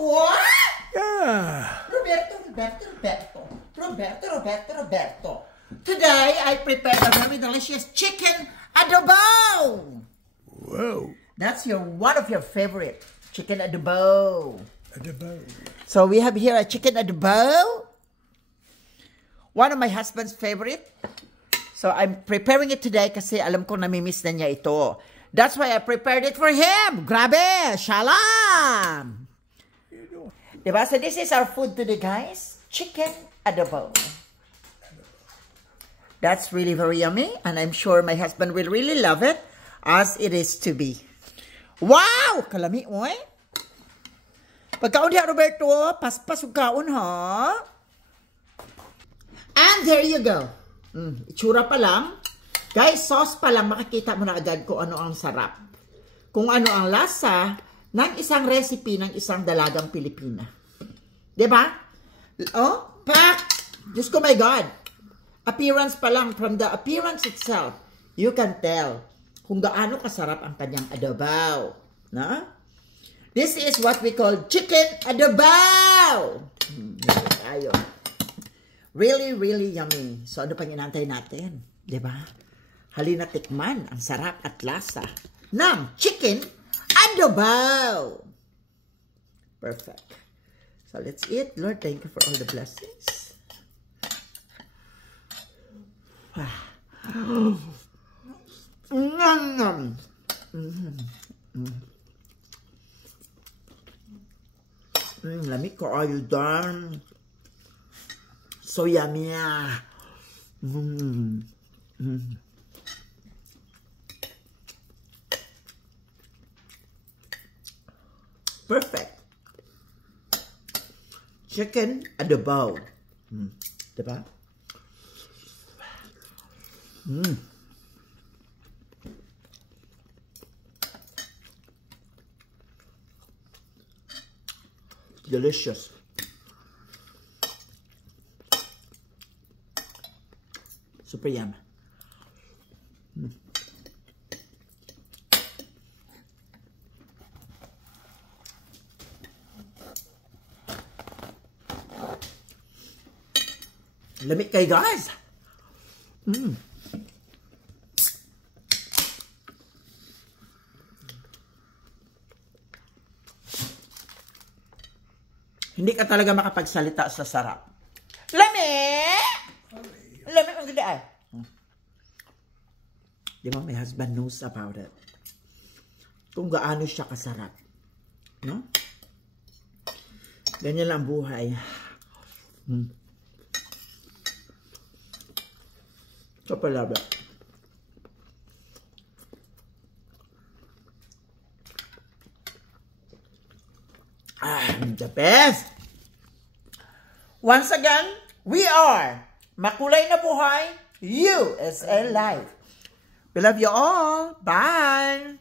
What? Yeah. Roberto. Today, I prepared a very delicious chicken adobo. Whoa. That's one of your favorite, chicken adobo. Adobo. So we have here a chicken adobo. One of my husband's favorite. So I'm preparing it today kasi alam ko namimiss na niya ito. That's why I prepared it for him. Grabe! Shalom! Diba? So this is our food today, guys. Chicken adobo. That's really very yummy. And I'm sure my husband will really love it as it is to be. Wow! Kalami, oy. Pagkaon diha, Roberto. Paspas ug kaon, ha? And there you go. Itsura pa lang. Guys, sauce pa lang, makikita mo na agad kung ano ang sarap. Kung ano ang lasa ng isang recipe ng isang dalagang Pilipina. Diba? Oh, pak! Diyos ko, my God. Appearance pa lang, from the appearance itself, you can tell kung gaano kasarap ang kanyang adobo. Na? This is what we call chicken adobo! Ayun. Really, really yummy. So, ano pang inantay natin? Diba? Halina tikman ang sarap at lasa ng chicken adobo. Perfect. So, let's eat. Lord, thank you for all the blessings. Lamig ko ayo dyan. So yummy. Perfect. Chicken adobo. Diba? Delicious. Super yum. Lamig kayo, guys. Hindi ka talaga makapagsalita sa sarap. Lamig! Lamig ang ganda ay. Di ba, my husband knows about it. Kung gaano siya kasarap. No? Ganyan lang buhay. So palaba. The best! Once again, we are Makulay na Buhay, USA Live. We love you all. Bye!